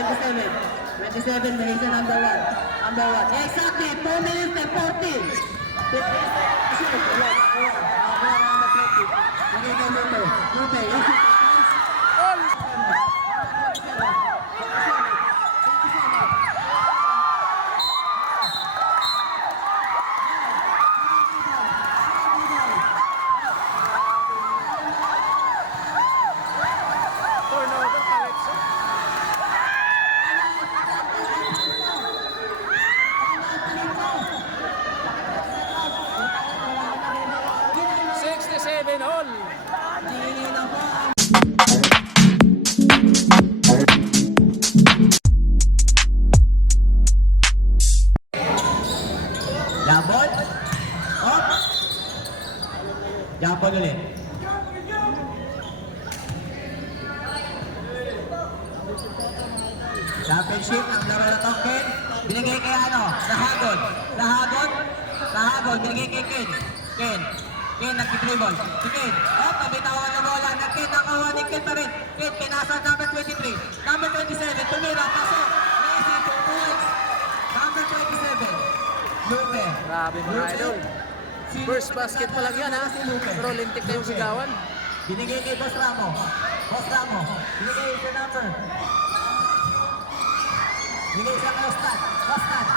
27. 27, Melissa, number 1. Number 1. Yeah, exactly. 2 minutes and 40. Turnover, correction. 67 all. Jambol. Up. Jambol ulit. Championship ang laro na to, Ken. Binigay kay ano? Sahagod. Sahagod. Binigay kay Ken. Ken nag-dribble. Si Ken. Oh, pabitawan na bola na Ken. Nakawa ni Ken pa rin. Ken, pinasa number 23. Number 27. Tumira. Pasok. Messi, 2 points. Number 27. Lupe. Grabe mga idol. First basket pa lang yan ha. Pero lintik na yung sigawan. Binigay kay Boss Ramo. Binigay sa number. Binigay sa Ostan. Ostan.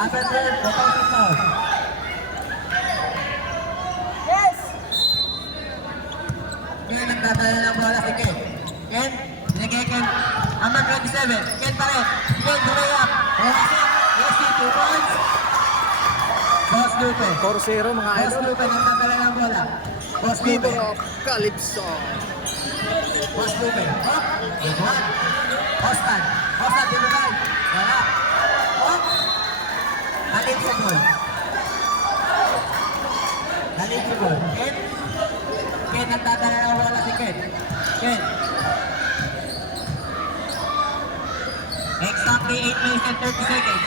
Number 12. Defensive foul. Ken nagdadala ng bola si Ken. Binigay Ken. Number 27. Ken pa rin. Ken, hurry up. Yes, 2 points. Boss Lupe. 4-0 mga Boss idol. Lupe nagdadala ng bola. Boss Lupe. Leader of Calypso. Boss Lupe. Hop. Good one. Ostan, binigay. Wala. Hop. Halip sa goal. Ken nagdadala ng bola si Ken. Exactly 8 minutes and 30 seconds.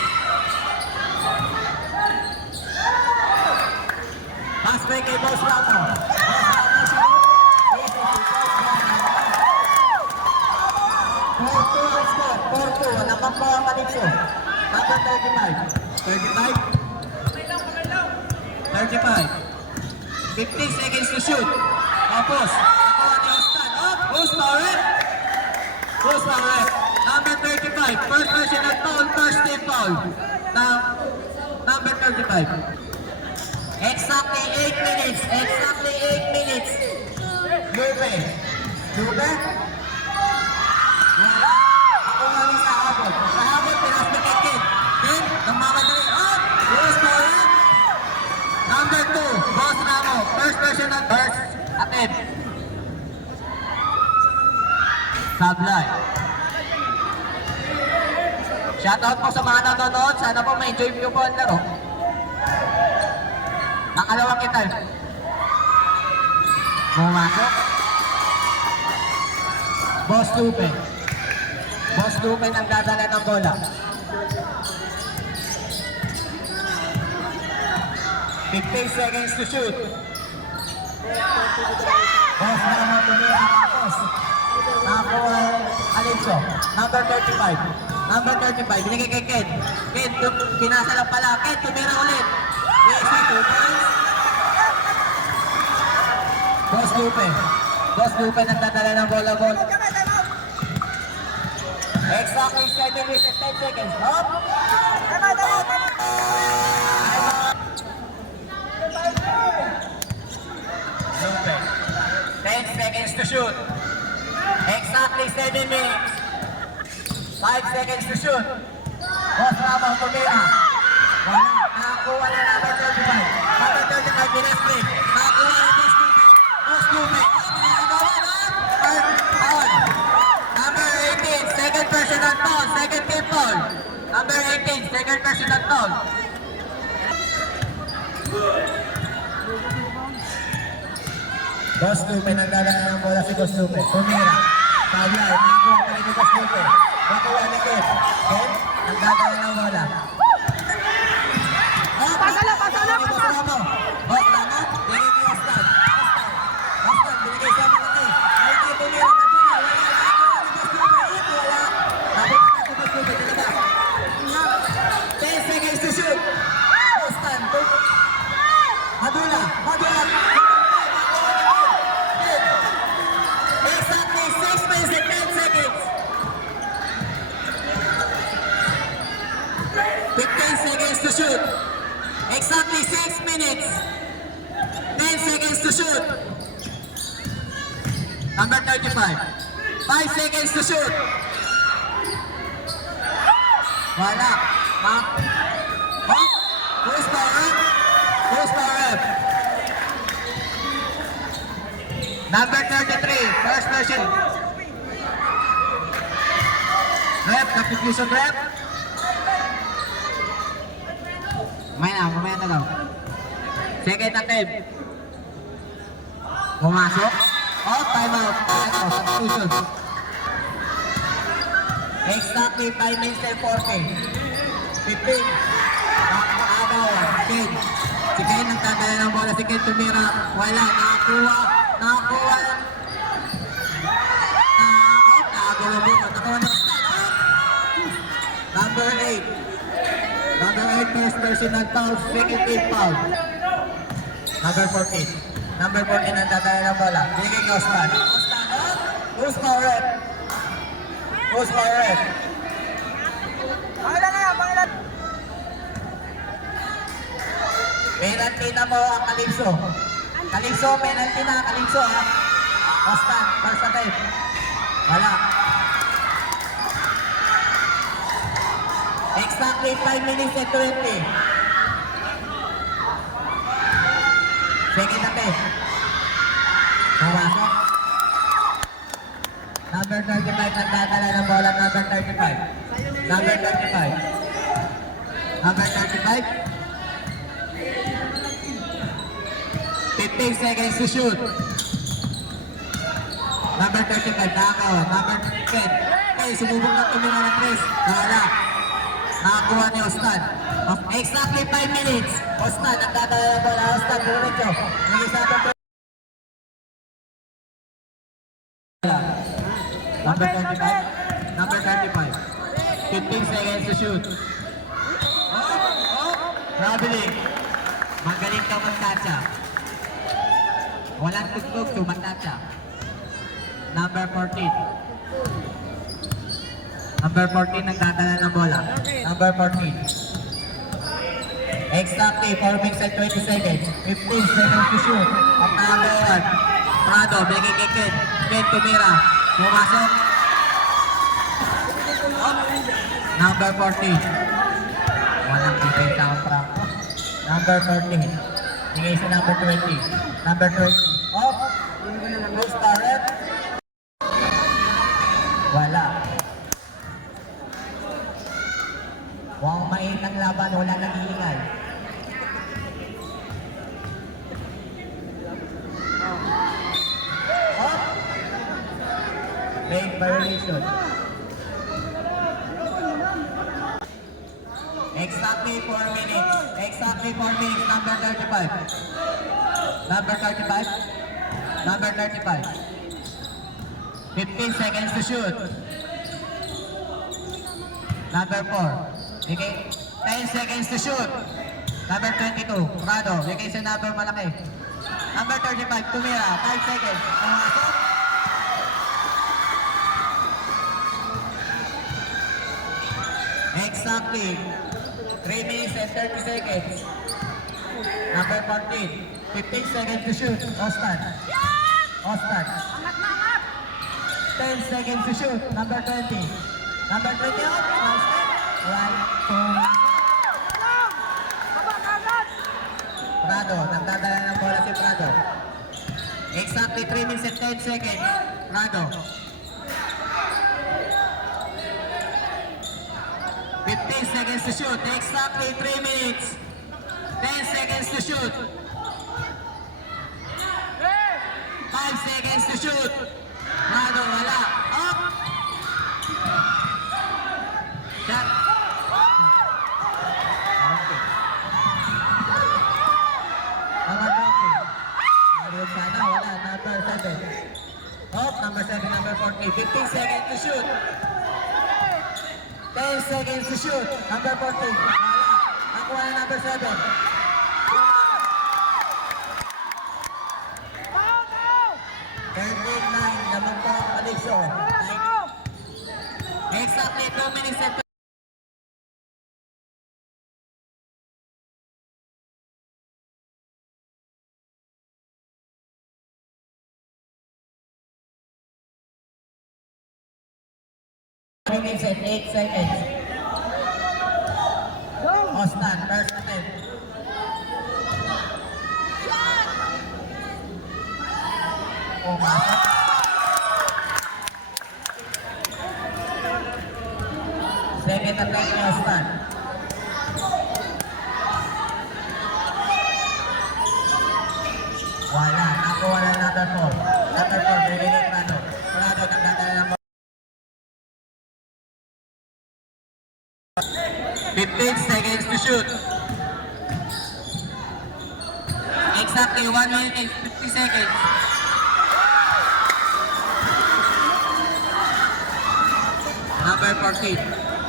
Pass break kay Boss Ramo. Walang pang po ang Calypso. Number 35. 15 seconds to shoot. Tapos, nakuha ni Ostan. Who's power? Number 35. First personal foul, first team foul. Number 35. Exactly 8 minutes. Lupe. Wala. Ako nga rin sa habot. Pinasbikit Ken. Ken, namamadali. Who's power? Number 2, Boss Ramo. First personal first attempt. Sablay. Shoutout po sa mga nanonood. Sana po ma-enjoy nyo po ang laro. Nakalawang kita. Bumasok. Boss Lupe nagdadala ng bola. 15 seconds to shoot. Boss Ramo tumira tapos. Nakuha Calypso. Number 35. Binigay kay Ken. Pinasa lang pala. Ken, tumira ulit. Yes, 2 points. Boss Lupe nagdadala ng bola. Exactly 7 minutes and 10 seconds. Hop! Lupe. 10 seconds to shoot. Exactly 7 minutes. 5 seconds to shoot. Boss Ramo, tumira. Wala. Nakakuha na number 35. Number 35, pinasbik. Nakakuha na Boss Lupe. Foul. Number 18, second personal foul. Second team foul. Number 18, second personal foul. Boss Lupe, nagdadala ng bola si Boss Lupe. Tumira. Pabla, nakakuha pa rin ni Boss Lupe. Nakuha ni Ken. Ken, nagdadala ng bola. Oh, Pasa na, pasa na, Boss pasa. Ramo. Boss Ramo, binigay kay Ostan. Ostan, binigay sa Malaki. Malaki, tumira, Maduna, wala. Wala. Nabot na sa Boss Ramo, nilabas. 10 seconds to shoot. Ostan, Madula. Exactly 6 minutes and 10 seconds. 15 seconds to shoot. Exactly 6 minutes. 10 seconds to shoot. Number 35. 5 seconds to shoot. Wala. Ma'am. Oh, who's power up? Who's power up? Number 33. First version. Rep, contribution rep. Mamaya na daw. Second attempt. Pumasok. Oh, time out. Substitution. Exactly 5 minutes and 40. 15. Nakakaabaw. Ken. Si Ken ang tatala ng bola. Si Ken tumira. Wala. Nakakuha. Nakakuha ng... Nakagawa mo. Nakakuha ng... Number 8. Number 8, first personal foul, second team foul. Number 14. Number 14 ang tatala ng bola. Binigay kay Osman. Osman, oh! Who's power rep? Who's power rep? Pangilan na yan, pangilan. Penalty na mo ang Calypso. Calypso, penalty na. Calypso, ha? Osman, first attempt. Wala. Exactly 5 minutes and 20. Second attempt. Pumasok. Number 35 nagdadala ng bola. Number 35. Number 35. Number 35. 15 seconds to shoot. Number 35. Nakakaw. Number 10. Okay, sumubok na tumira ng 3. Wala. Nakakuha ni Ostan. Of exactly 5 minutes. Ostan, nagdadala ng bola. Ostan, bulit nyo. Number 35. Number 35. 15 seconds to shoot. Traveling. Magaling ka magtatsa. Walang tugtog to magtatsa. Number 14. Number 14 nagdadala ng bola. Number 14. Exactly 4 minutes and 20 seconds. 15 seconds to shoot. At number 1. Prado, bigay kay Ken. Ken tumira. Pumasok. Number 14. Walang defense ang Franco. Number 14. Bigay sa number 20. Number 20. Off. Who's power? Wala. Wow, mainit ang laban, wala nag-iingay. Oh! Late violation. Exactly 4 minutes. Exactly 4 minutes. Number 35. Number 35. Number 35. 15 seconds to shoot. Number 4. Okay, 10 seconds to shoot. Number 22, Prado. Bigay sa number malaki. Number 35, tumira. 5 seconds. Pumasok. Exactly. 3 minutes and 30 seconds. Number 14, 15 seconds to shoot. Ostan. Ostan. 10 seconds to shoot. Number 20. Number 20 out. Ostan. Right. Prado, nagdadala ng bola si Prado. Exactly 3 minutes and 10 seconds. Prado. 15 seconds to shoot. Exactly 3 minutes. 10 seconds to shoot. 5 seconds to shoot. Prado, wala. Up. Shot. Okay. 40. 15 seconds to shoot. 10 seconds to shoot. Number 14. Wala. Nakuha na number 7. 13-9 naman po ang Calypso. Exactly 2 minutes and 2 minutes and 8 seconds. Osman, first attempt. Pumasok. Second attempt ni Osman. Wala. Nakuha na number 4. Number 4, Dominic Prado. Prado, nagdadala ng 15 seconds to shoot. Exactly 1 minute and 50 seconds. Number 14.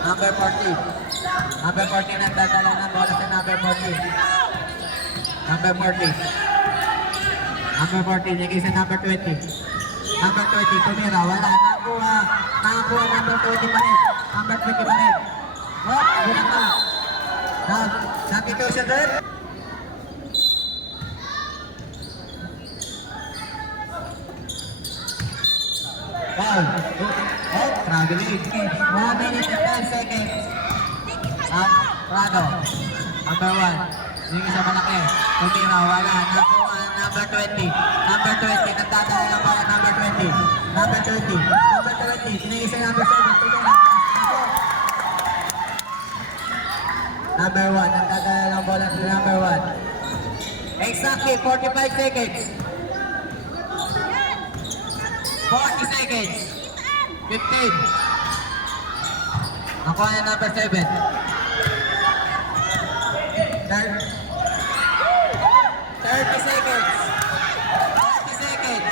Number 14. Number 14 nagdadala ng bola sa number 14. Number 14. Number 14, naging sa number 20. Number 20, tumira. Wala. Nakuha. Nakakuha number 20 pa rin. Number 20 pa rin. Oh, bulan ka. Substitution rin. Foul. Oh, traveling. 1 minute and 10 seconds. Prado. Number 1. Yung isa malaki. Tumira. Wala. Nakuha number 20. Number 20. Nagdadala ng bola number 20. Number 20. Number 20. Sinigil sa number 7. Tumira. Number 1, nagdadala ng bola sa number 1. Exactly 45 seconds. 40 seconds. 15. Nakuha na number 7. 30 seconds. 30 seconds.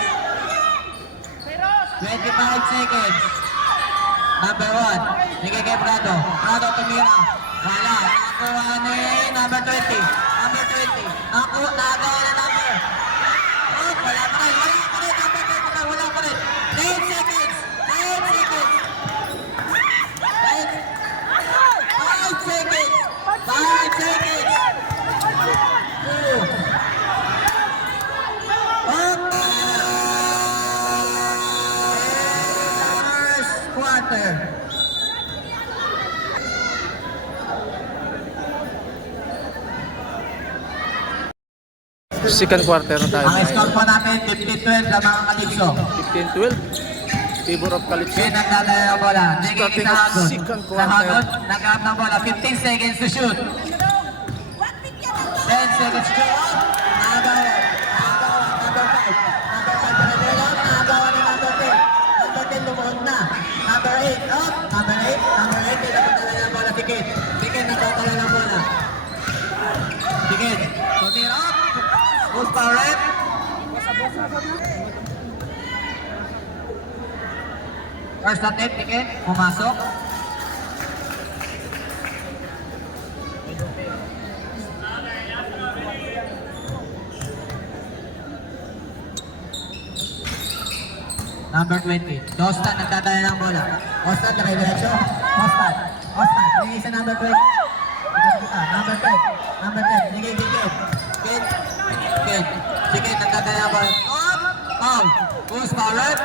25 seconds. Number 1, bigay kay Prado. Prado tumira. Wala. Nakuha ni number 20. Number 20. Nagawa na number. Oh, wala pa rin. Wala pa rin. Number 20 na. Wala pa rin. 10 seconds. 10 seconds. 5 seconds. 5 seconds. 2. First quarter. Second quarter na tayo. Ang score po namin, 15-12 na mga Calypso. 15-12. Favor of Calypso. Kaya nagdadala ng bola. Starting Sa of Hagon. second Sa quarter. Hagon, nag-up ng bola. 15 seconds to shoot. 10 seconds to shoot. Nagawa. Number 5. Number 5 na nag-up. Nagawa ni number 10. Number 10 lumuhod na. Number 8. Up. Number 8. Number 8. Kaya nagdadala ng bola. Tikit. Tikit nagdadala ng bola. Tikit. Tumira up. Goes power rep. First attempt, Tikit. Pumasok. Number 20. Dostan nagdadala ng bola. Dostan, nakaidiretso. Dostan. Dostan. Binigay sa number 20. Number 10. Number 10. Binigay Tikit. Tikit. Tikit. Tikit, nagdadala ng bola. Foul. Close foul rep.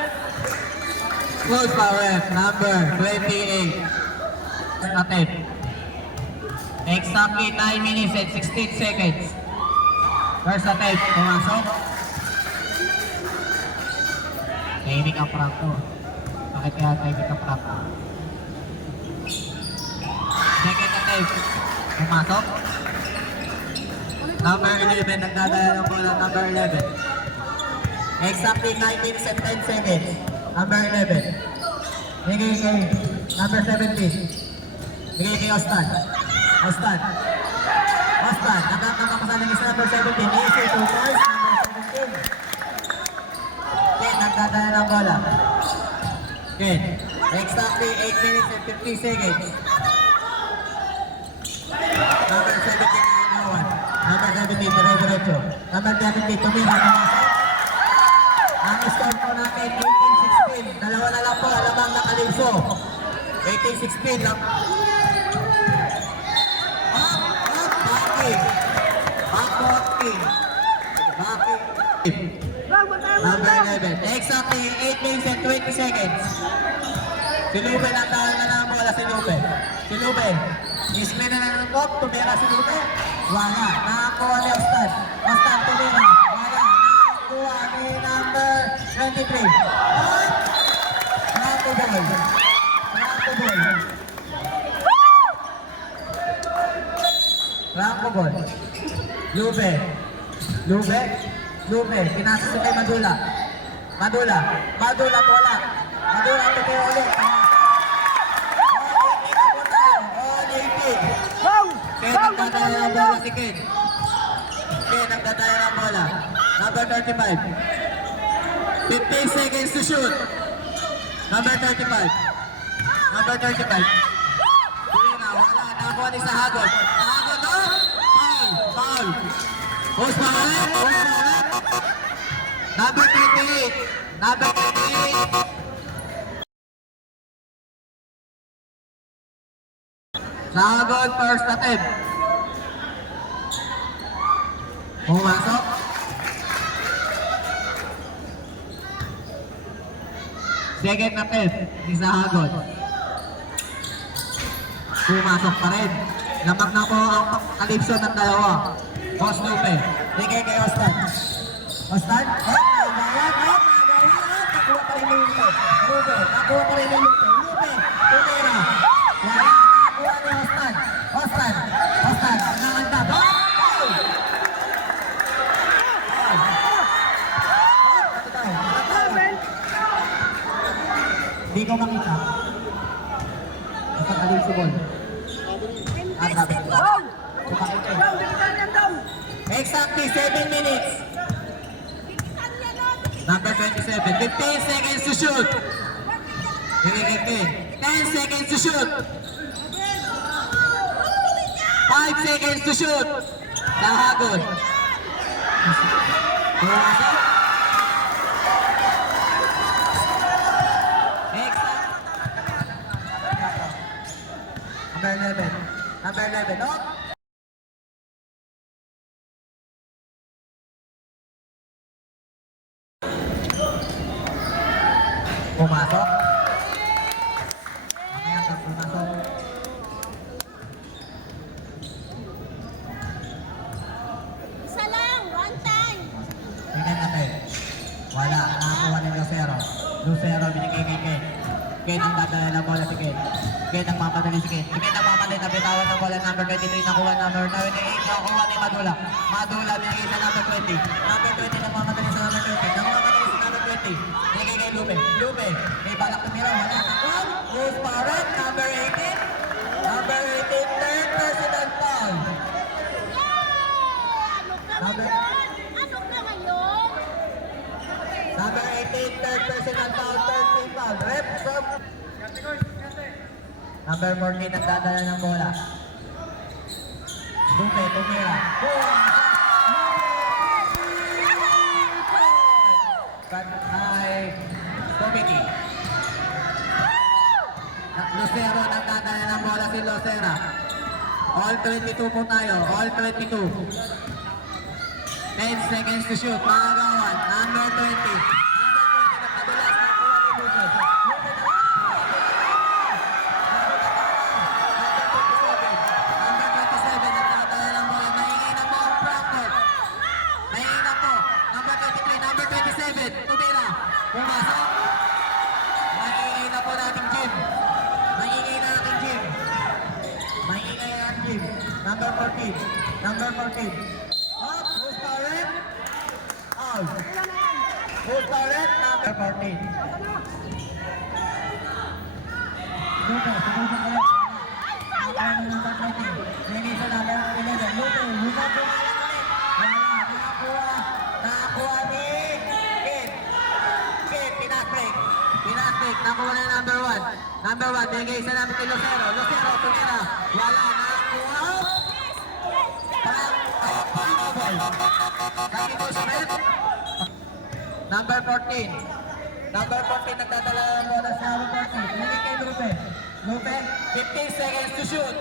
Close foul rep. Number 28. First attempt. Exactly 9 minutes and 16 seconds. First attempt. Pumasok. Tahimik ang practo. Bakit kaya tahimik ang practo? Second attempt. Pumasok. Number 11. Nagdadala ng bola. Number 11. Exactly 9 minutes and 10 seconds. Number 11. Bigay kay number 17. Bigay kay Ostan. Ostan. Ostan. Nakakapakasalang isa number 17. Easy to force. Number 17. Okay, nagdadala ng bola. Ken. Exactly 8 minutes and 50 seconds. Number 17, Inawan. Number 17, Diretso. Number 17, Tumira. Ang score po natin, 18-16. Dalawa na lang po, alamang na Kalipso. 18-16 lang. Number 11. Exactly 8 minutes and 20 seconds. Si Lube, natala na lang bola si Lube. Si Lube, isme na lang ng kop, tumira si Lube. Wala. Nakakuha ni Ostan. Ostan, tumira. Wala. Nakakuha ni number 23. Rato ball. Rato ball. Rato ball. Lube. Lube. Lube. Pinasa sa kay Madula. Madula. Madula wala. Madula tumira ulit. Ken nagdadala ng bola si Ken. Ken nagdadala ng bola. Number 35. 15 seconds to shoot. Number 35. Number 35. Tumira, wala. Nakakuha ni Sahagon. Sahagon, no? Foul. Foul. Post Mahalet. Post Mahalet. Number 28. Number 28. Sahagon, first attempt. Pumasok. Second attempt ni Sahagon. Pumasok pa rin. Lamak na po ang Kalipso ng dalawa. Boss Lupe. Bigay kay Ostan. Ostan? Nagawa. Nakuha pa rin yung Lupe. Lupe. Nakuha pa rin yung Lupe. Lupe. Tumira. Wala. Nakuha ni Ostan. Ostan. Ostan. Nakanta. Hindi ko makita. Basta Kalipso ball. Sabi ko. Exactly 7 minutes. Number 27. 15 seconds to shoot. 10 seconds to shoot. 5 seconds to shoot. Sahagon. Pumasok. Number 11. Number 11. No? Pumasok. Mamaya ka pumasok. Isa lang, one time. Tingnan natin. Wala. Nakakuha ni Lucero. Lucero binigay kay Ken. Ken ang dadala ng bola si Ken. Ken ang mamadali si Ken. Si Ken ang mamadali. Nabitawan ng bola number 23. Nakuha number 98. Nakuha ni Madula. Madula binigay sa number 20. Number 20 na mamadali sa number 20. Namamadali sa number 20. Binigay kay Lupe. Lupe. May balak tumira. Wala. Nakuha. Rose Parrot. Number 18. Number 18. Third personal foul. Ano ka ngayon? Ano ka ngayon? Number 18, third personal foul, third team foul. Rep from number 14 ang dadala ng bola. Lupe, tumira. But ay Committee. Lucero ang dadala ng bola si Lucera. All 22 po tayo. All 22. 10 seconds to shoot. Makagawan. Number 20. Number 20 na padulas. Nakuha ni Lupe. Lupe na. Number 27. Nagdadala ng bola. Maingay na po ang Frankfurt. Maingay na po. Number 23. Number 27. Tumira. Pumasok. Maingay na po nating gym. Maingay na nating gym. Maingay na nating gym. Number 14. Number 14. Who's correct? Out. Who's correct? Number 14. Lupe, sumusok ulit. Nakakuha ng number 20. Bigay sa number 11. Lupe, husap pumalang ulit. Wala, nakakuha. Nakakuha ni Ken. Ken, pinasbreak. Pinastik, nakuha na yung number 1. Number 1, binigay isa namin kay Lucero. Lucero, tumira. Wala, nakakuha. Number 14. Number 14, nagdadala ng bola sa number 14. Binigay kay Lupe. Lupe, 15 seconds to shoot.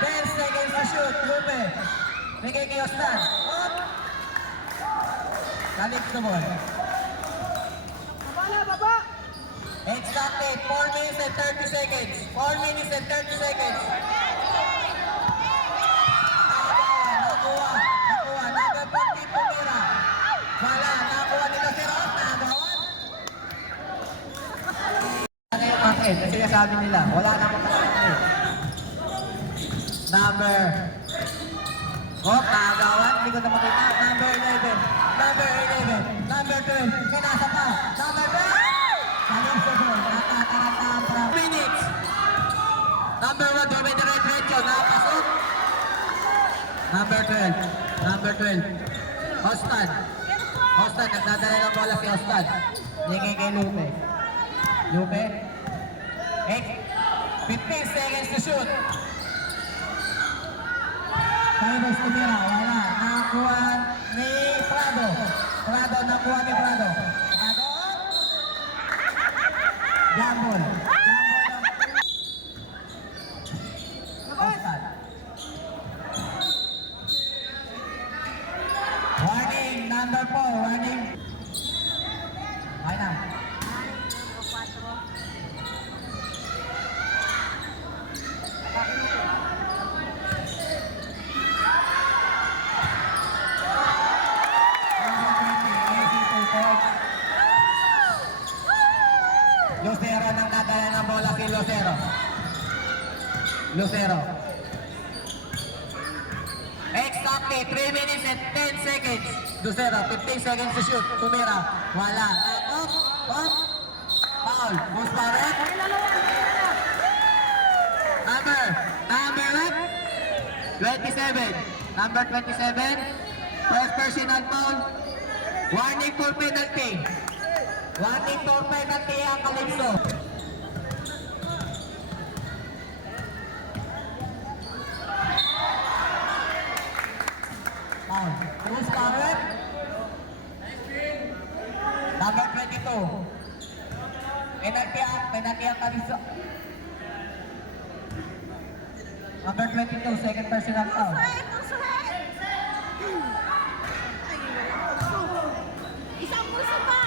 10 seconds to shoot. Lupe. Binigay kay Ostan. Up. Galit the ball. Exactly, 4 minutes and 30 seconds. 4 minutes and 30 seconds. Nakuha. Number 14, tumira. Wala, nakuha nila si Ross. Nagawan. Ano yung market? Kasi sabi nila, wala na po market. Number. Nagawan. Hindi ko na makita. Number 11. Number 11. Number 12. Sinasa pa. Number 12. Minutes. Number 1, Dominic Recho, nakapasok. Number 12. Number 12. Hostan. Hostan, nagdadala ng bola si Hostan. Hingin kay Lupe. Lupe. 15 seconds to shoot. Cyrus tumira, wala. Nakakuha ni Prado. Prado, nakuha ni Prado. Prado. Jambol. Oscar. Warning, number 4. Warning. Ay na. Lucero nang nadala ng bola si Lucero. Lucero. Exactly 3 minutes and 10 seconds. Lucero, 15 seconds to shoot. Tumira. Wala. Up. Foul. Musparet. Number 27. Number 27. First personal foul. Warning for penalty. Warning for penalty ang Calypso. Bruce Barrett. Number 22. Penalty ang Calypso. Number 22, second personal foul. Isang puso pa!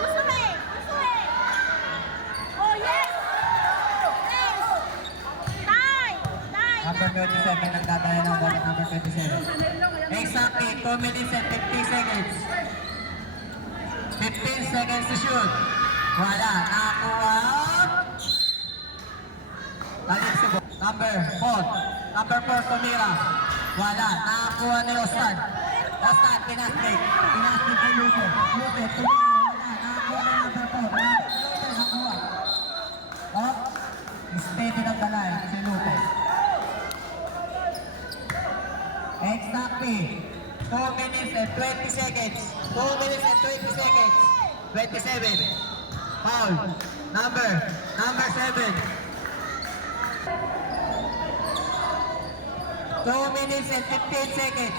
Puso eh! Oh, yes! Yes! Tie! Number 27, nagdadala ng bola. Number 27. Exactly, 2 minutes and 50 seconds. 15 seconds to shoot. Wala. Nakakuha. Calypso. Number 4. Number 4, tumira. Wala. Nakakuha ni Ostan. Ostan, pinastik. Pinastik kay Lupe. Lupe, tumira. Wala. Nakakuha ni number 4. Lupe, nakuha. Oh, steady ng balay si Lupe. Exactly. 2 minutes and 20 seconds. 2 minutes and 20 seconds. 27. Foul. Number 7. 2 minutes and 15 seconds.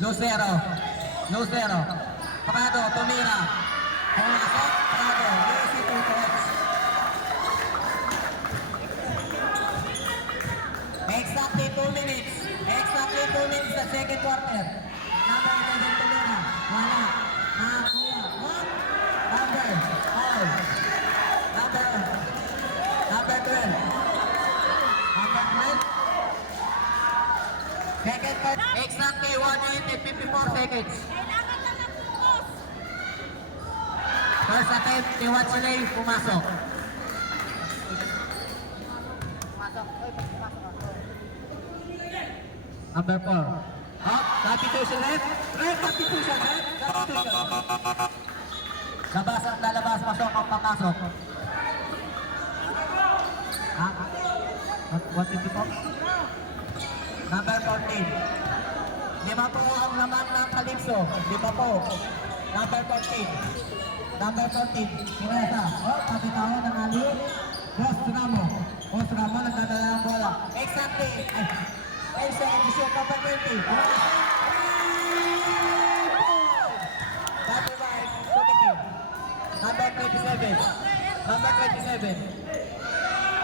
Lucero. Prado, tumira. Pumasok, Prado. Easy to touch. Exactly 2 minutes. Exactly 2 minutes sa second quarter. Number 11, tumira. Wala. Nakakuha. Number 12. Number 12. Second part. Exactly 1 minute and 54 seconds. Kailangan lang ng focus! First attempt, ni Watchley, pumasok. Number 4. Up, substitution left. Substitution left. Lalabas, pasok, papasok. What did you call? Number 14. Lima po ang laman ng Calypso. Lima po. Number 14. Number 14. Kinesa. Oh, kapitawan ng aliw. Boss Ramo. Boss Ramo, nagdadala ng bola. Exactly. Ay, sa edisyon number 20. Number 5, positive. Number 27. Number 27.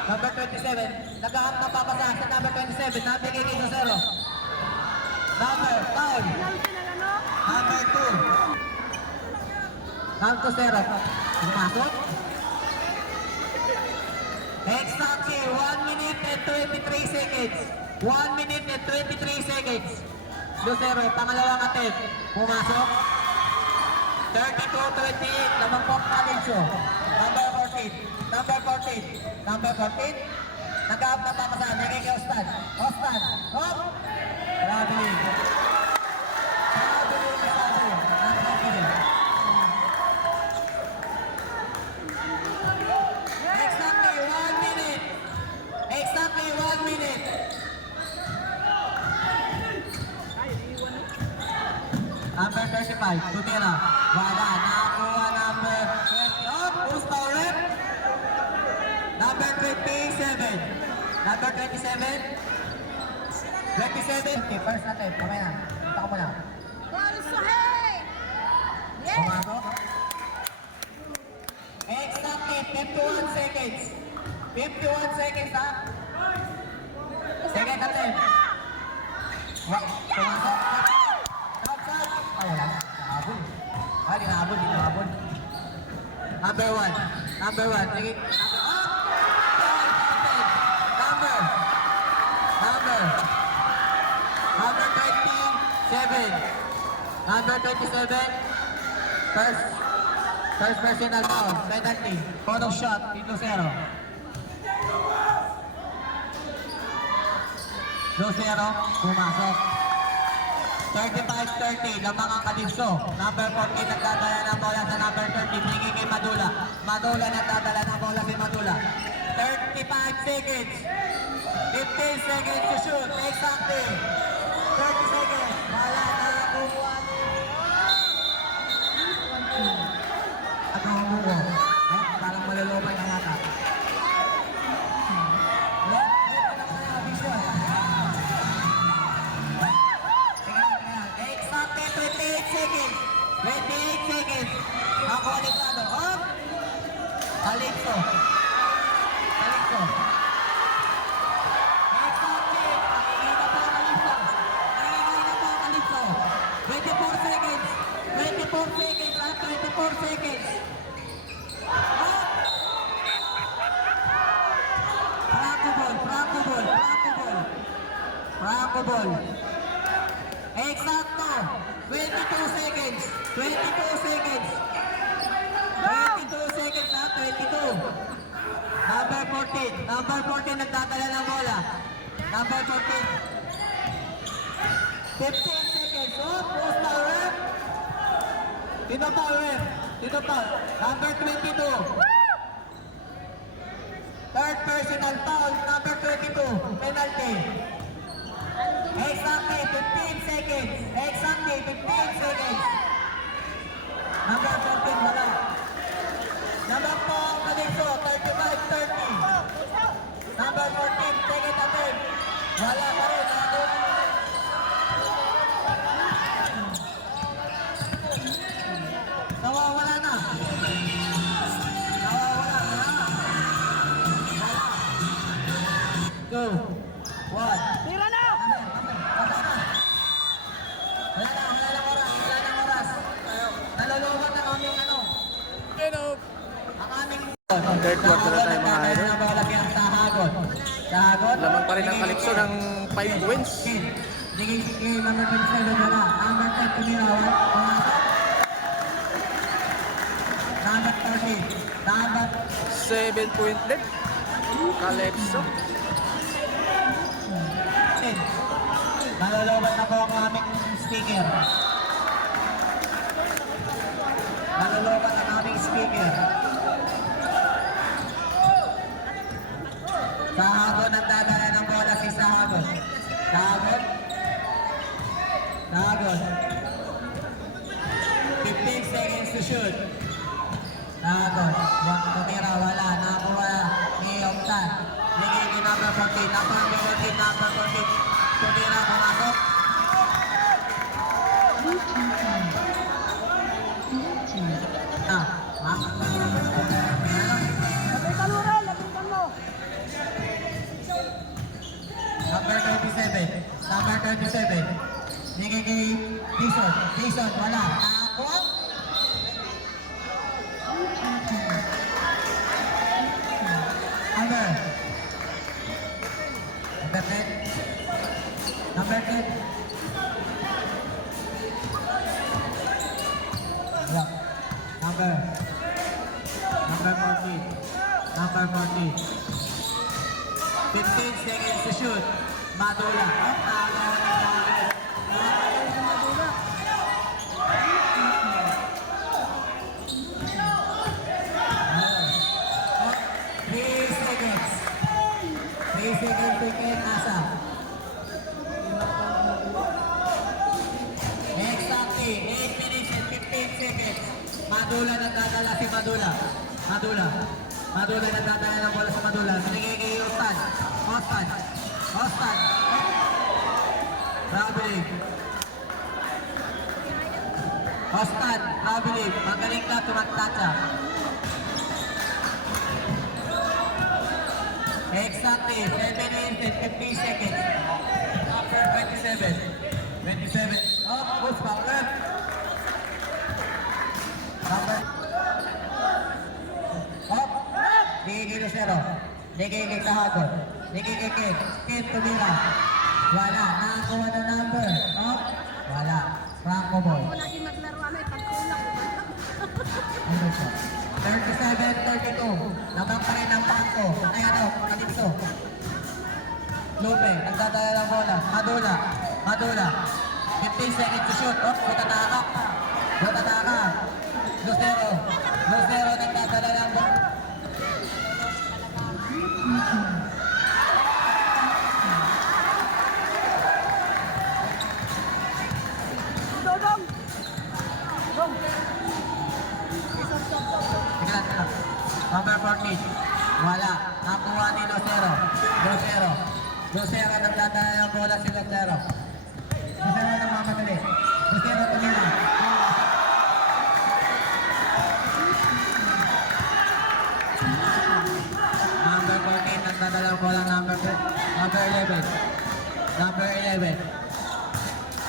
Number 27. Nagahap na papasa sa number 27. Nabigay kayo sa 0. Number 5. Number 2. Number 0. Pumasok. Exactly 1 minute and 23 seconds. 1 minute and 23 seconds. Lucero, pangalawang attempt. Pumasok. 32-28. Lamang po Calypso. Number 14. Number 14. Number 14. Nag-up na papasahan. Naging kay Ostan. Ostan. Hop! Traveling. Traveling na sabi. Traveling. Exactly 1 minute. Exactly 1 minute. Number 35, tumira. Wala, nakakuha number 20. Oh, who's power? Number 27. Number 27. 27. Okay, first natin. Kamay na. Ito ko muna. Gol Suhey! Yes! Pumasok. Exactly 51 seconds. 51 seconds ha. Second attempt. Pumasok. Outside. Ay, wala. Nahabol. Ay, dinahabol. Dinahabol. Number 1. Number 1. Number. Oh! Number. Number. Number 27. Number 27. First personal foul. Penalty. Photo shot. Tito Zero. Lucero. Pumasok. 35-30, lamang ang Calypso. Number 14, nagdadala ng bola sa number 30, bigay kay Madula. Madula nagdadala ng bola si Madula. 35 seconds. 15 seconds to shoot. Exactly. 30 seconds. Wala na kumuha. Ano ang buko? Parang malulupay na yata. Exactly 28 seconds. 28 seconds. Ako Alexandro. Oh! Calypso. Calypso. Exactly. Nakikita po ang Calypso. Nakikita po ang Calypso. 24 seconds. 24 seconds. 24 seconds. Oh! Franco ball. Franco ball. Franco ball. Franco ball. Exacto! 22 seconds! 22 seconds! 22 seconds ha! 22! Number 14! Number 14 nagdadala ng bola! Number 14! 15 seconds! Oh! Post power! Tino power! Tino power! Number 22! Third personal foul! Number 22! Penalty! Exactly 15 seconds. Exactly 15 seconds. Number 14, wala. Number 4, Calypso, 35-30. Number 14, second attempt. Wala pa rin. Nawawala na. Nawawala na. Go. 1. Tira na! Wala na oras. Nalulubat ang aming ano. Ang aming... Third quarter na tayo mga idol. Sahagot. Sahagot. Lamang pa rin ang Calypso ng 5 wins. Naging si number 27 wala. Number 10 tumirawan. Number 30. Number 7-point lead. Calypso. 10. Nalulubat na po ang aming speaker. Nalulubat ang aming speaker. Sahagot ang dadala ng bola si Sahagot. Sahagot. to shoot. Nahagod. Tumira, wala. Nakakuha ni Octan. Bigay ni number 14. Number 14. Tumira, pumasok. Ah, ha? Lapitan mo rin, lapitan mo. Number 37. Number 37. Bigay kay Dixon. Dixon, wala. Nakakuha. Number 10. Number 10. Yeah. Number 14. Number 14. 15 seconds to shoot. Madula. Exactly. 8 minutes and 15 seconds. Madula nagdadala si Madula. Madula nagdadala ng bola sa Madula. Binigay kay Ostan. Rabilig. Magaling ka tumatata. Exactly. 7 minutes and 15 seconds. Number 27. Oh, push back left. Number. Oh, Digay Lucero. Digay kay Kahagod. Digay kay Ken. Ken tumira. Wala. Nakakuha na number. Oh, wala. Franco Boy. Ako lagi maglaro, ano, ipagkulang. 37-32. Lamang pa rin ang Franco. Ay ano, Kalipso. Lupe, nagdadala ng bola. Madula. 15 seconds to shoot. Oh, butataka. Lucero nagdadala ng bola. Dodong! Tingnan. Number 14. Wala. Nakuha ni Lucero nagdadala ng bola si Lucero namamadali. Lucero tumira. Number 14 nagdadala ng bola number 11.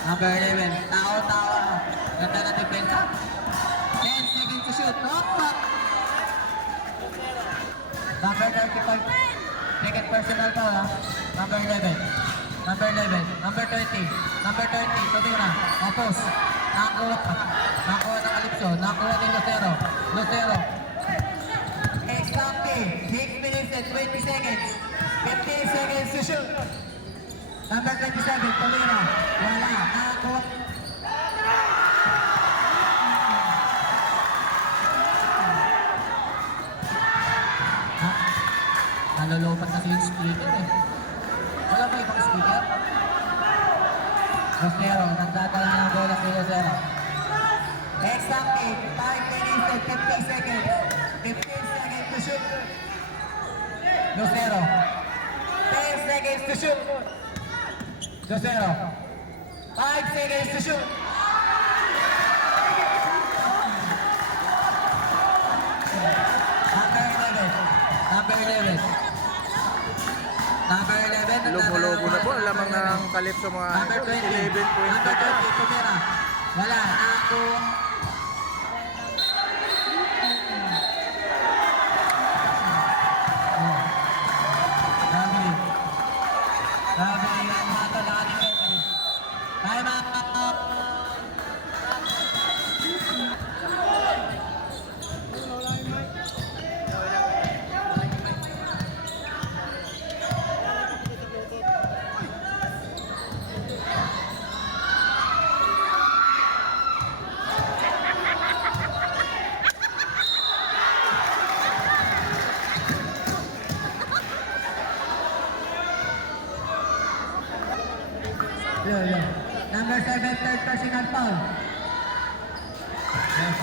Number 11. Tao. Ganda na depensa. 10 seconds to shoot. Fuck. Number 35. Second personal foul, ha? Number 11. Number 20. Tumira. Opos. Nakuha ng Kalipso. Nakuha ni Lucero. Exactly. 6 minutes and 20 seconds. 15 seconds to shoot. Number 27. Tumira. Wala. Nakakuha. Nalolopat kasi yung speaker eh. Wala ba ibang speaker? Lucero, nagdadala ng bola si Lucero. Exactly, 5 minutes and 50 seconds. 15 seconds to shoot. Lucero. 10 seconds to shoot. Lucero. 5 seconds to shoot. Number 11. Lumulobo na po. Lamang ng Kalipso mga Number 20. 11 points Number na 20, tumira. Wala. Ako. Grabe ang mata na ating referee. Time out. Number 7, third personal foul. Yes,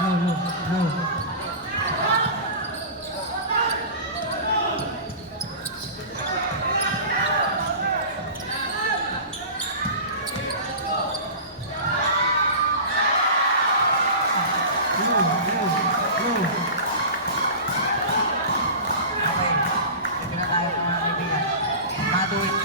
Okay. Sige na tayo mga kaibigan. Maduit.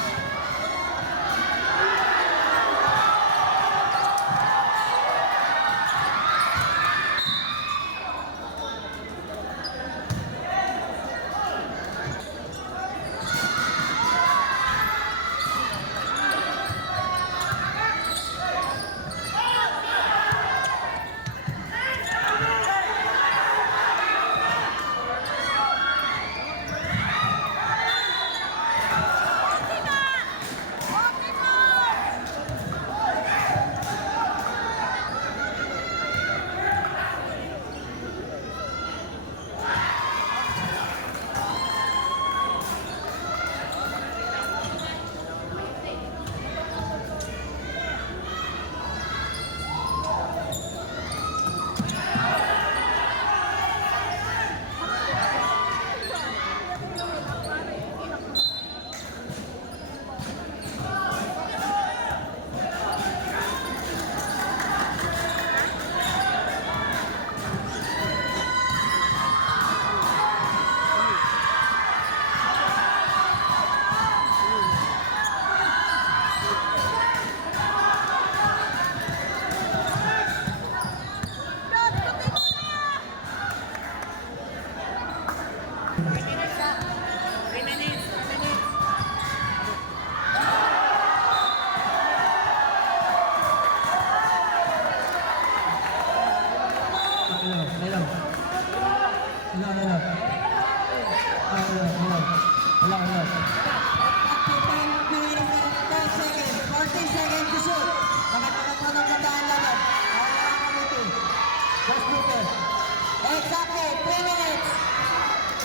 Exactly, 3 minutes.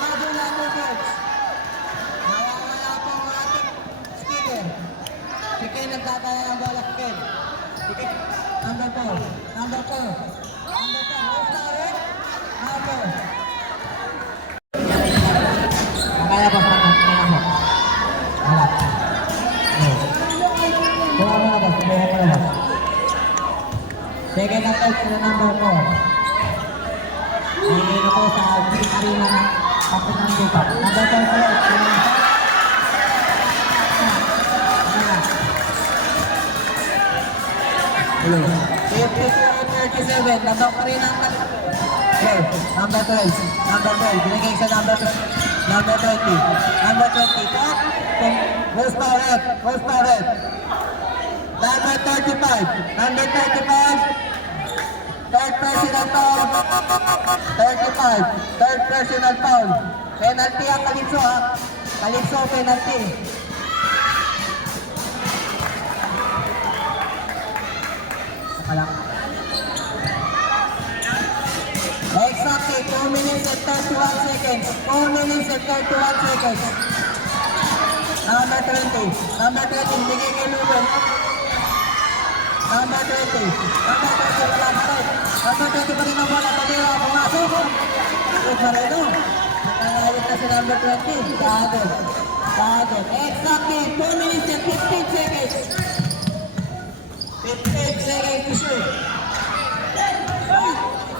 Madula 2 birds. Nawawala po ang ating speaker. Si Ken nagdadala ng bola si Ken. Si Ken, number 4. Number 4. Number 4. Who's that, eh? Number 4. Kaya ba sa kanya mo? Wala. Buha mo na ba? Buha mo na ba? Second attempt na number 4. Hindi na po sa arena ng Kapitan Dito. Number 4 po. Hello. 52-37. Nandok pa rin ang number 12. Number 12. Binigay sa number 20. Number 20. Number 20. Top. Who's power? Who's power? Number 35. Number 35. Third personal foul. 35. Third personal foul. Penalty ang Calypso, ha? Calypso, penalty. Saka lang. Exactly. 2 minutes and 31 seconds. 2 minutes and 31 seconds. Number 20. Number 20. Bigay kay Ruben. Number 20. Number 20. Wala pa rin. Number 20 pa rin ang bola. Pagkira. Pumasok. Ito pa rin, no? Nakangayot na si number 20. Sagod. Sagod. Exactly. 2 minutes and 15 seconds. 15 seconds to shoot.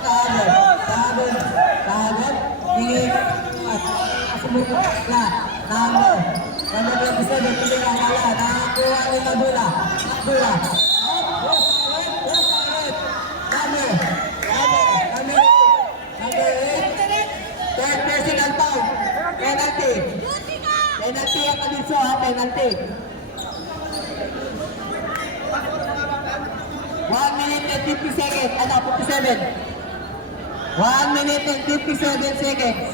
Sagod. Sagod. Sagod. Hingin. At asumukot na. Number 27. Pagkira. Wala. Nakakuha ni Madula. Madula. Third personal foul. Penalty. Penalty ang Calypso, ha? Penalty. 1 minute and 50 seconds. Ano? 57. 1 minute and 57 seconds.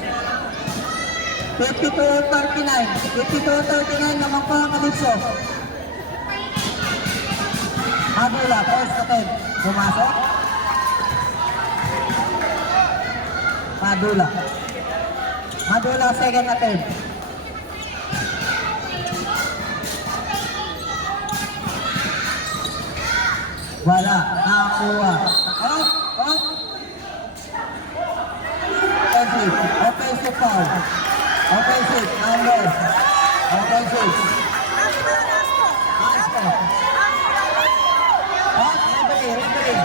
52-39. 52-39 naman po ang Calypso. Madula, first attempt. Pumasok. Madula. Madula, second attempt. Wala. Nakakuha. Off. Off. foul. Offensive, number. Offensive. Master. Hot, referee.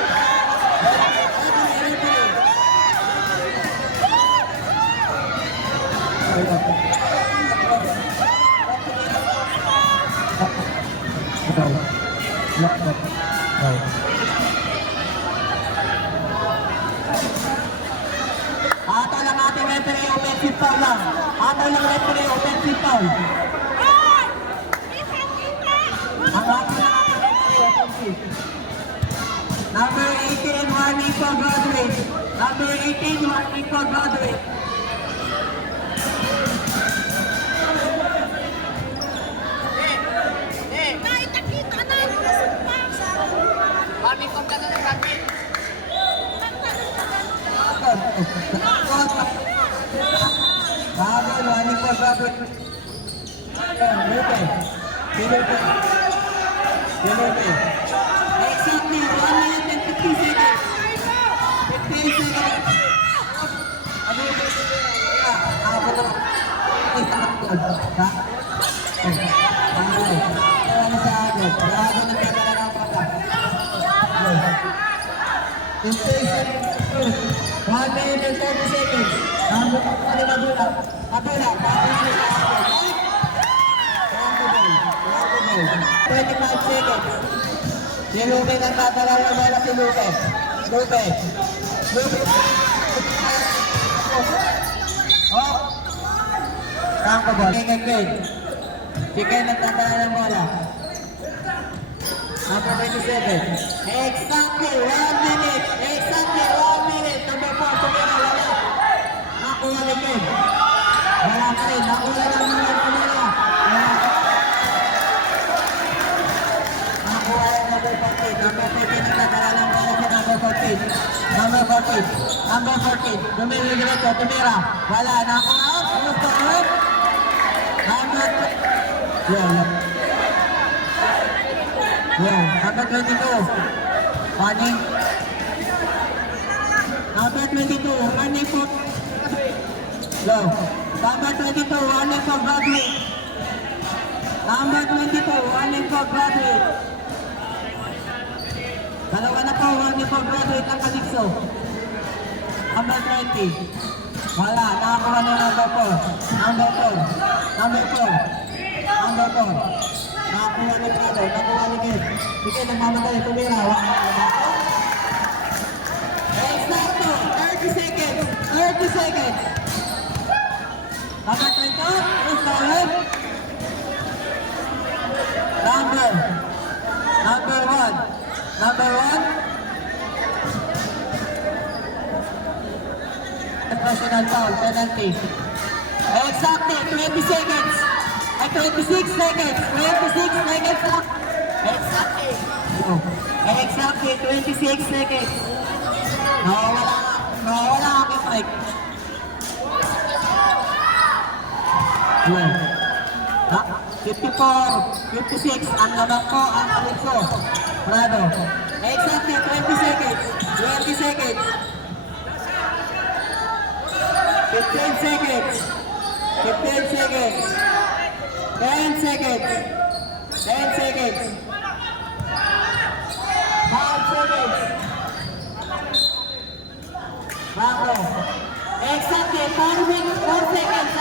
Ato lang ating referee, offensive foul lang. Ato lang referee, offensive foul. Ang ato lang ating referee, offensive. Number 18, warning for graduate. Number 18, warning for graduate. Bago, warning for graduate. Pilote. Exactly, 1 minute and 50 seconds. 15 seconds. One minute and 30 seconds. Abula. 25 seconds. Si Lupe nagtatala ng bola si Lupe. Oh! Rango ball. Ken. Si Ken nagtatala ng bola. Number 27. Exactly 1 minute. Number 4. Tumira wala. Nakuha ni Ken. Wala pa rin. Nakuha lang naman Tumira. Nakuha yung number 14. Number 14 nagtatala ng bola si number 14. Number 14. Tumira. Wala. Nakuha. Number 12. Number 22. Warning. Number 22. Warning for... Low. Number 22. Warning for graduate. Number 22. Warning for graduate. Dalawa na po. Warning for graduate ang Calypso. Number 20. Wala. Nakakuha na number 4. Number 4. Nakuha ni Prado, nakuha ni Ged. Sige, nagmamatay, tumira. Exacto, 30 seconds. Number 20, who's calling? Number 1. Personal foul, penalty. Exactly, 20 seconds. 26 seconds lang. Exactly 26 seconds. Nawawala aking mic. Yun. 54, 56, ang labang ko, ang Calypso. Prado. Exactly 20 seconds. 15 seconds. 10 seconds. 5 seconds. Bravo. Exactly 4 seconds.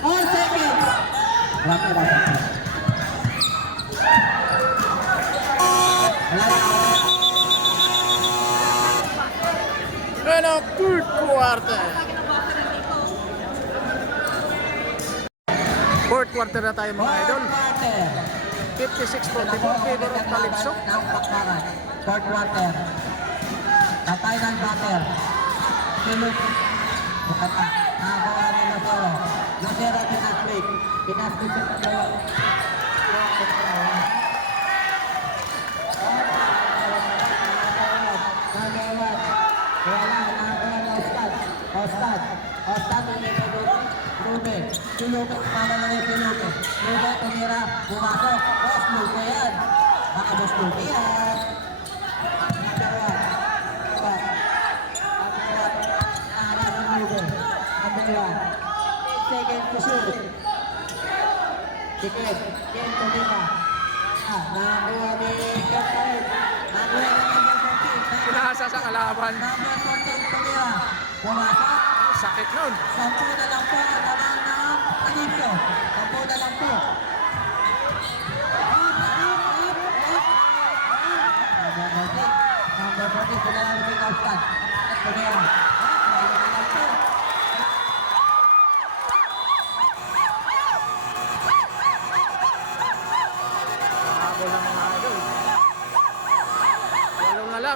4 seconds. Bravo. And a third quarter. Fourth quarter na tayo mga idol. 56-44 favor of Calypso. Fourth quarter. Tatay ng batter. Silip. Nagawa ni Lozero. Lozero pinaslik. Pinaslik sa pagkawa. Nagawa. Ostad. Lupe. Si Lupe. Mama na rin si Lupe. Lupe, tumira. Pumasok. Boss Lupe yan. Baka Boss Lupe yan. seconds to shoot. Ticket. Ken Tumira. Nakuha ni Ken Kahit. Nakuha ni number 14. Pinasa sa kalaban. Number 14 Tumira. Pumasok. Sakit nun. 10 na lang po ang lamang ng Anipso. 10 na lang po. Number 14, sila lang yung outside. Tumira. Habol ng mga idol.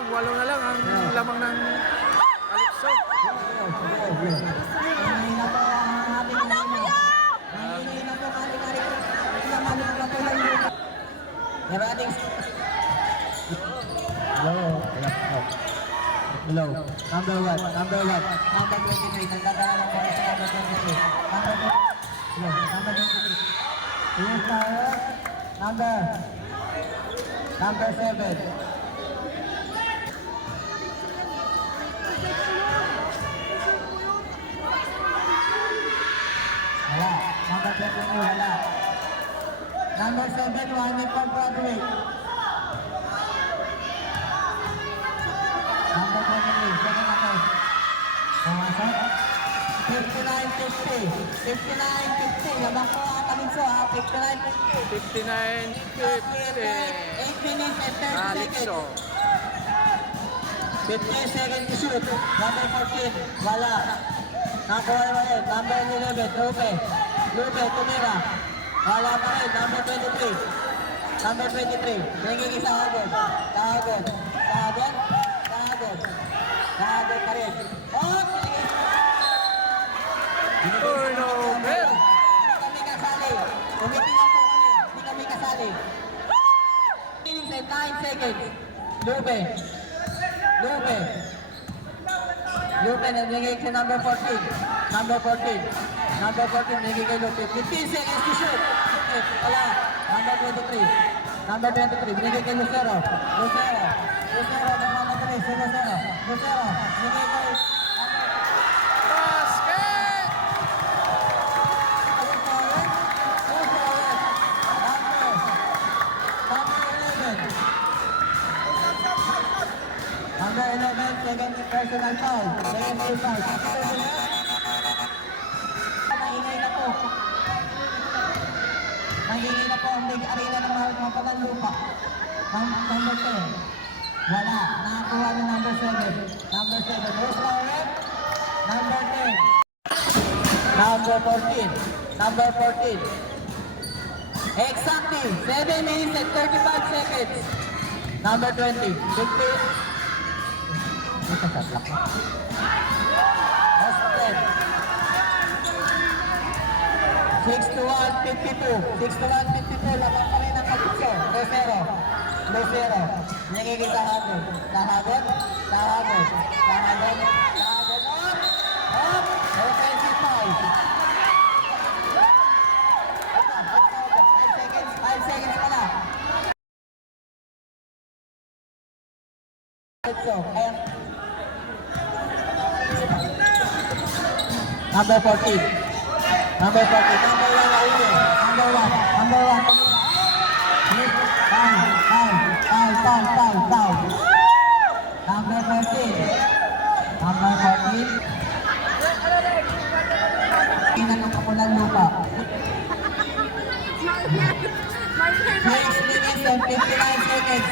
Walo na lang ang lamang ng Calypso. Mahina po ang ating mahina. Mahina po ang ating maraming Hello. Number 1. Number 23. Nagdadala ng bola sa number 23. Number 23. Here's power. Number 7. Wala. Number 23, wala. Number 7, 1 from Broadway. Number 23, second attempt. Pumasok. 59-50. 59-50. Labang po ang Calypso ha. 59-50. 59-50. 8 minutes and 30 Calypso. seconds. 15 seconds to shoot. Number 14, wala. Nakuha naman rin. Number 11, Lupe, Tumira. Wala pa rin. Number 23. Number 23. Nagiging sa Hagod. Sahagod pa rin. Oh! Turnover. Hindi kami kasali. Umitin lang po kami. Hindi kami kasali. 9 seconds. Lupe, nagiging si number 14. Number 14, nagiging kay Lupe. 15 seconds to shoot. Okay, wala. Number 23. Number 23, binigay kay Lucero. Nagmana pa rin si Lucero. Binigay kay... Basket. Number 11, second personal foul. Second foul. Maingay na po. Ang big arena ng mga Pananlupa. Number 10. Wala. Nakakuha ni number 7. Who's power? Number 10. Number 14. Exactly. 7 minutes and 35 seconds. Number 20. 15. Ito sa block. Austin. 6 to 1, 52. Labang pa rin ang Calypso. Lucero. Nagiging Sahagod. Offensive foul. 5 seconds pa na. Number 14. Number 1 na ulo. Number 1. Foul. Number 14. Ina ng Pananlupa. 6 minutes and 59 seconds.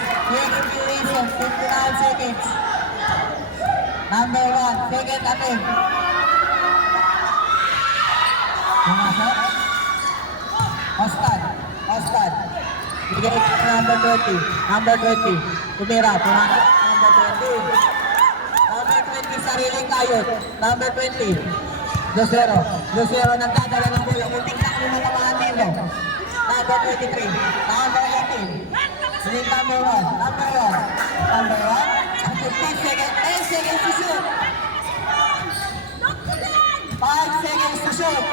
Number 1, second attempt. Pumasok. Ostad. Bigay ko number 20. Tumira. Pumasok. Number 20, sariling kayot. Number 20. Lucero nagdadala ng bola. Muntik na kami matamaan dito. Number 23. Number 18. Sing number 1. 15 seconds. 10 seconds to shoot. 5 seconds to shoot.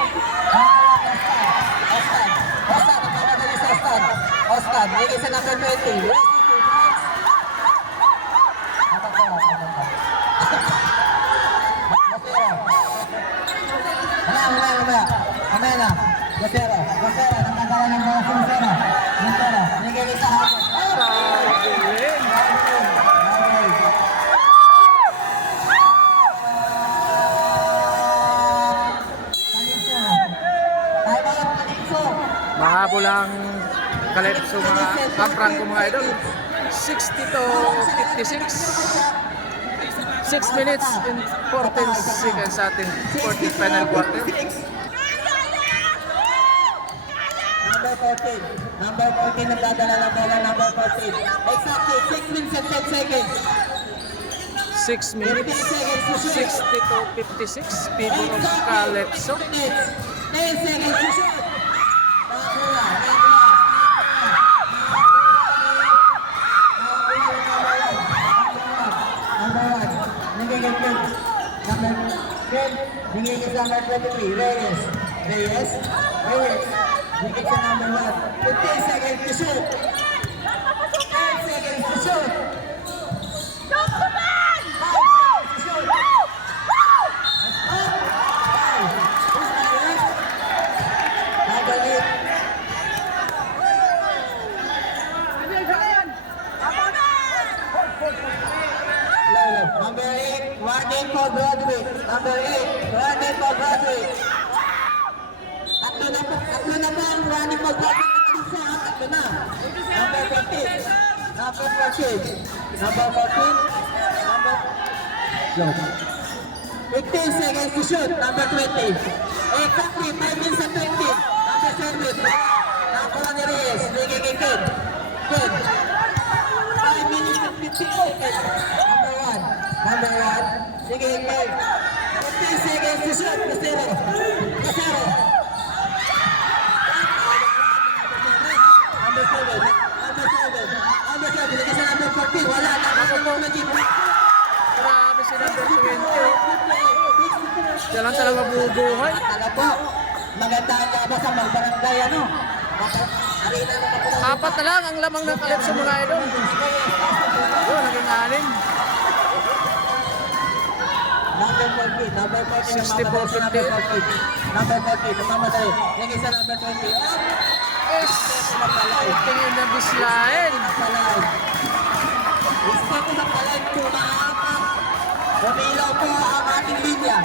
Ostad. Nagpapadali sa Ostad. Bigay sa number 20. Wala. Morena. Lucero, nakagawa ng bola si Lucero. Lucero, binigay sa hagod. Mahabol ang Calypso mga kaprang ko mga idol. 60 to 56. 6 minutes and 14 seconds sa ating 14th final quarter. Number 14. Number 14 nagdadala ng bola. Number 14. Exactly 6 minutes and 10 seconds. 6 minutes, 60 to 56. People of Calypso. 10 seconds to shoot. Bigay sa number 23, Reyes. Bigay sa number 1. 15 seconds to shoot. 10 seconds to shoot. 5 seconds to shoot. Number 8, warning for graduate. Number 8, warning for graduate. Tatlo na po ang warning for graduate. Tatlo na. Number 14. Number 14. Number 14. Number... 15 seconds to shoot. Number 20. Exactly 5 minutes and 20. Number 7. Nakakuha ni Reyes. Bigay kay Ken. Ken. 5 minutes and 15 seconds. Number 1. Sige, Ken. 15 seconds to shoot. Lucero. Lucero. Number 7. Number 7. Number 7. Lagi sa number 14. Wala na. Number 20. Grabe si number 20. Siya lang talaga bubuhay. Alam po, maganda ang labas sa magbarangay, ano? Apat na lang ang lamang ng Calypso mga idol. Yun, naging 6. Number 14, number 14, 64-50. Number 14, namamatay. Lagi sa number 20. Yes! Tingin na bislain. Gusto ko sa palag, tumaapak. Pumilaw po ang ating linya.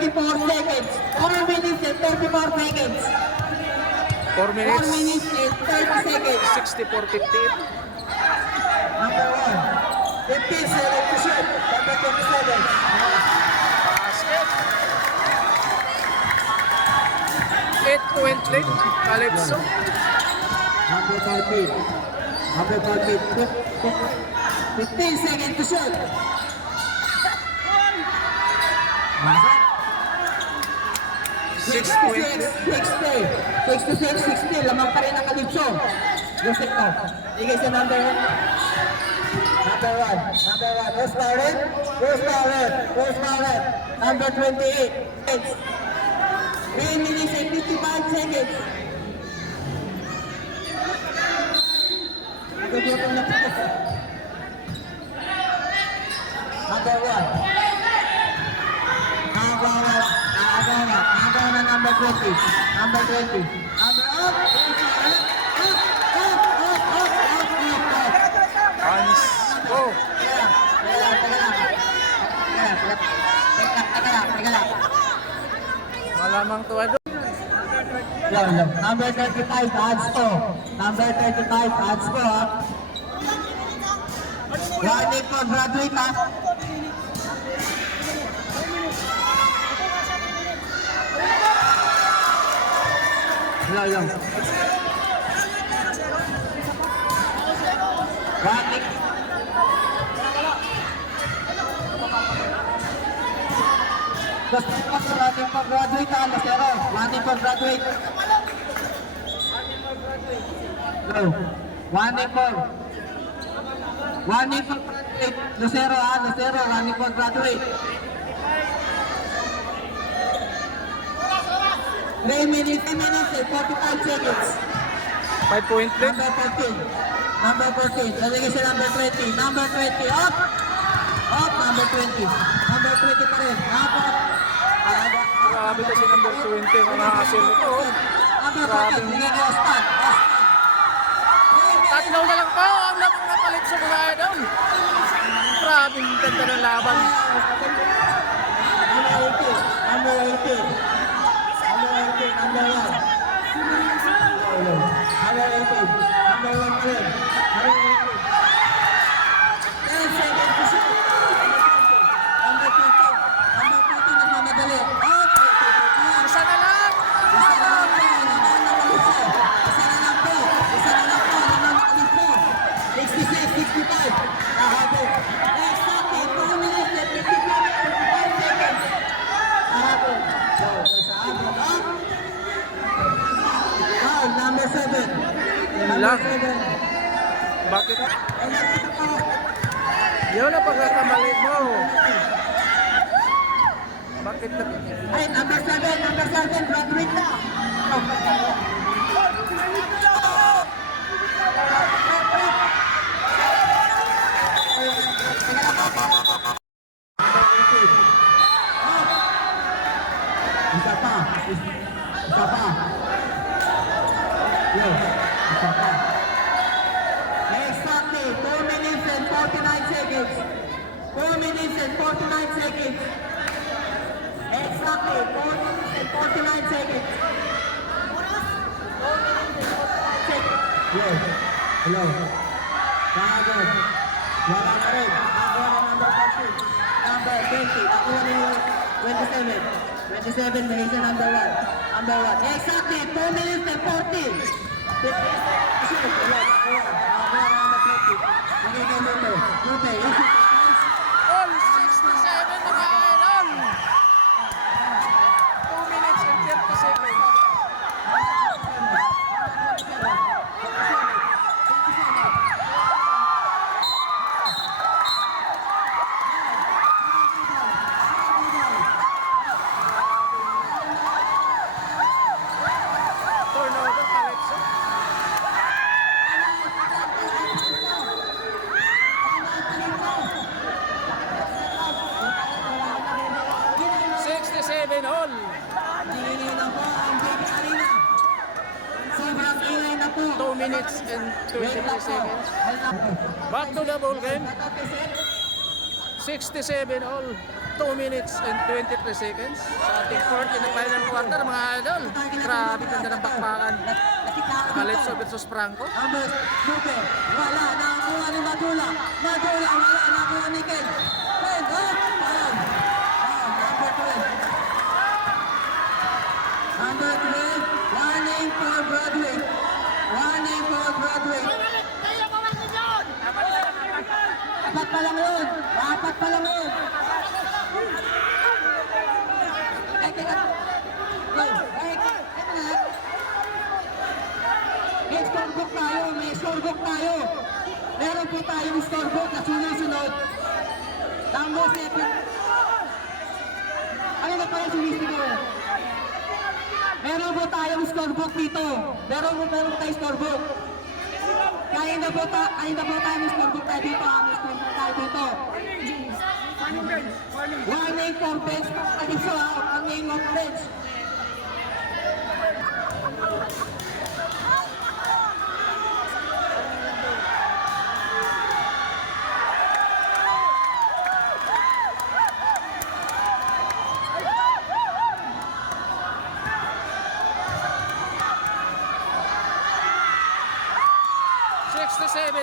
34 seconds. 4 minutes and 34 seconds. 4 4 minutes, minutes and 30 seconds. 64-58. Number 1. 15 seconds to shoot. Number 27. Basket. 8-20. Calypso. Number 14. Number 14. 15 seconds to shoot. 6-20. 60. Lamang pa rin ang Calypso. Joseph ko. Igay sa number 1. Number 1. Number 1. Rose Barrett. Rose Barrett. Rose Barrett. Number 28. 3 minutes and 55 seconds. Nagugutong na po. Number 1. Agaw na number 20. Number 20. Number up. Hans. Oh. Teka lang. Malamang to idol. Number 35, odds ko. Number 35, odds ko ha. Warning po, graduate ha. Warning. Warning po, graduate ha, Lucero. Warning po, graduate. Go. Warning po. Warning po, graduate. Lucero ha, Lucero. Warning po, graduate. 3 minutes and 45 seconds. 5-point lead. Number 14. Number 14. Lalagay sa number 20. Number 20. Up! Up! Number 20. Number 20 pa rin. Up! Up! Grabe to si number 20 mga asil ito. Number 14, binigay kay Ostan. Tatlo na lang po ang lamang ng Calypso mga idol. Grabe ang ganda ng laban. Number 18. Number 18. Number 1. Number 18. Number 1 pa rin. Number 18. 10 seconds to shoot. Number 14. Number 14 nagmamadali. Isa na lang! Isa na lang po. Isa na lang po. Isa na lang po. Namamakalis po. 66, 65. Nahabol. Next topic. 2 minutes and 55 seconds. Nahabol. So, sa habol. Foul, number 7. Number lang. 7. Bakit? Yun ang pagkakamali mo. Bakit na? Ay, number 7, graduate na. Isa pa. Isa pa. Yo, isa pa. Exactly, 4 minutes and 49 seconds. 4 minutes and 49 seconds. Exactly, 4 minutes and 49 seconds. 4 minutes and 49 seconds. Yo, hello. Kahagod. Wala ka rin. Ako na number 14. Number 20. Ako na yung 27. 27, may isa number 1. Number 1. Exactly, 2 minutes and 40. 50 seconds. Wala. Ako na number 20. Nakita mo ito. Okay, All 67 mga idol! 2 minutes and 30 seconds. Turnover, Calypso. Seven all. Ingay na po ang Big Arena. Sobrang ingay na po. 2 minutes and 23 seconds. Back to the ball game. 67 all. 2 minutes and 23 seconds. Sa ating fourth in the final quarter mga idol. Grabe ganda ng bakbakan. Calypso versus Franco. Number super. Wala. Nakakuha ni Madula. Madula. Wala. Nakakuha ni Ken. Ken. Ayan. Number 12. Number 12. Warning for Broadway. Warning for Broadway. Apat pa lang yun. Apat pa lang yun. Ay, teka. Ay, eto na. May scorebook tayo. May scorebook tayo. Meron po tayong scorebook na sunod-sunod. Number 7. Ano na pala sumisigaw? Meron po tayong scorebook dito. Meron po tayong scorebook. Kaya na po tayong scorebook tayo dito. May scorebook tayo dito. Warning for bench. Calypso ang name of bench.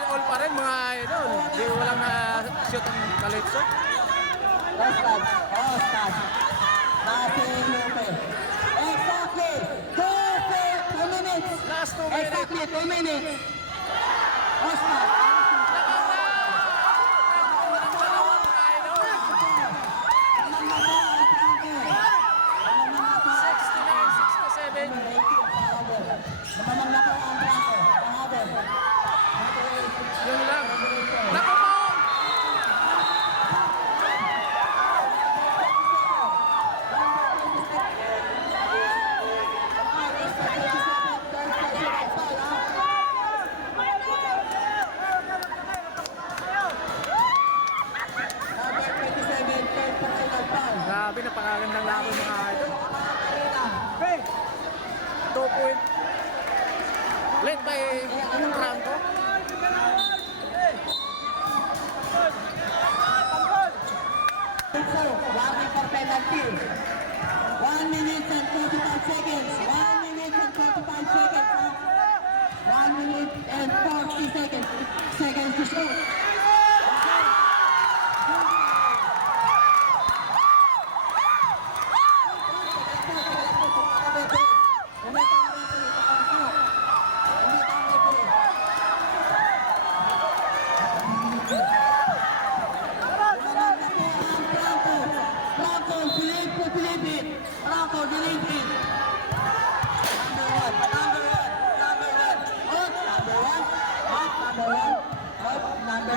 All pa rin mga idol. Di walang na-shoot ang Calypso. Ostad. Lupe. Exactly. 2 minutes. Last 2 minutes. Exactly 2 minutes. Ostad. Yun lang. Naku po! Grabe, napakagandang laban mga idol. 2 point. Led by Franco. Warning for penalty. 1 minute and 45 seconds. 1 minute and 45 seconds. 1 minute and 40 seconds. Seconds to shoot. Franco, delete it. Number one. Number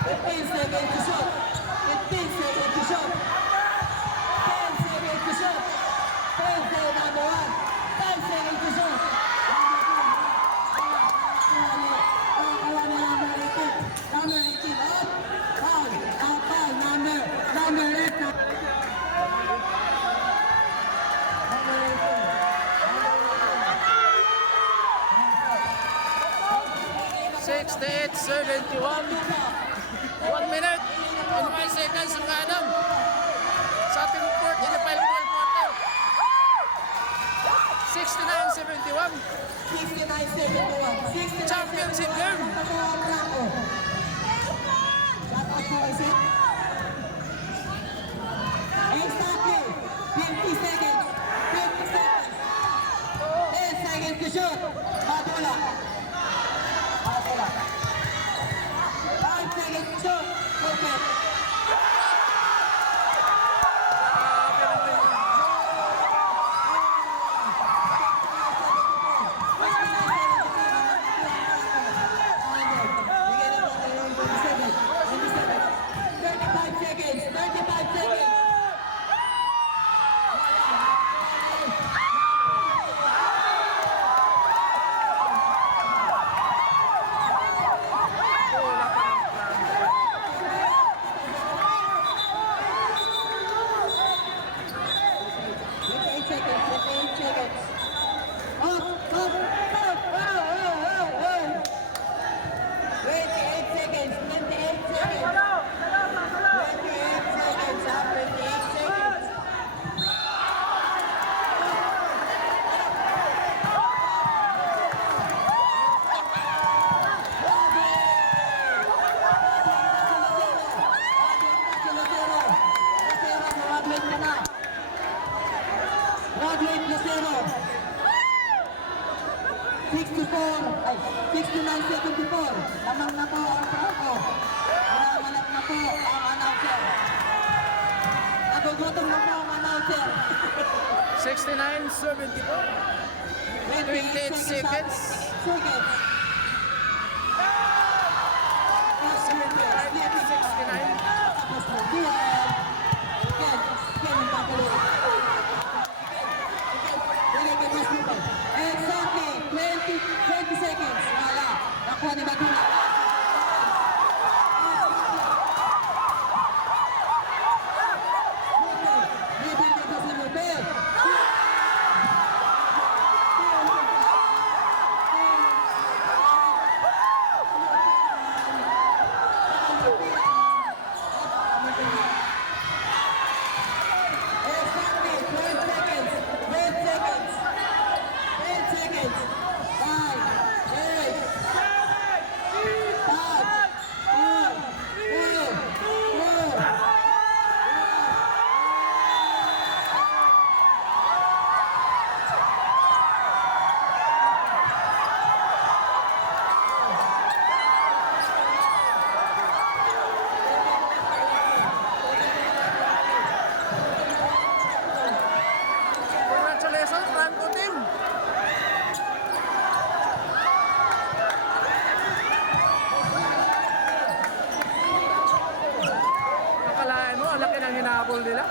15 seconds to shoot. 15 seconds to shoot. 10 seconds to shoot. 10 seconds, number one. 10 seconds to shoot. Number 18, up. Foul. Number 8. 68-71. 1 minute and 5 seconds ang Adam. Sa ating fourth in the final quarter. 69-71. 69-71. Championship game. Exactly. 50 seconds. 50 seconds. 10 seconds to shoot. Madula. 5 seconds to shoot. Okay. Roderick Lucero. 69-74. Lamang na po ang Franco. Namalat na po ang announcer. Nagugutom na po ang announcer. 69-74. 28 seconds. 69. 69. Tapos na Dian. Ken ang papulo. Exactly. 20 seconds. Wala. Nakuha ni Magula. Bibig dito si Lupel. Exactly. 12 seconds. 12 seconds. 10 seconds. 5, 8, 5, 4, 3, 2, 1. Congratulations, Franco team. Akalain mo, ang laki ng hinabol nila.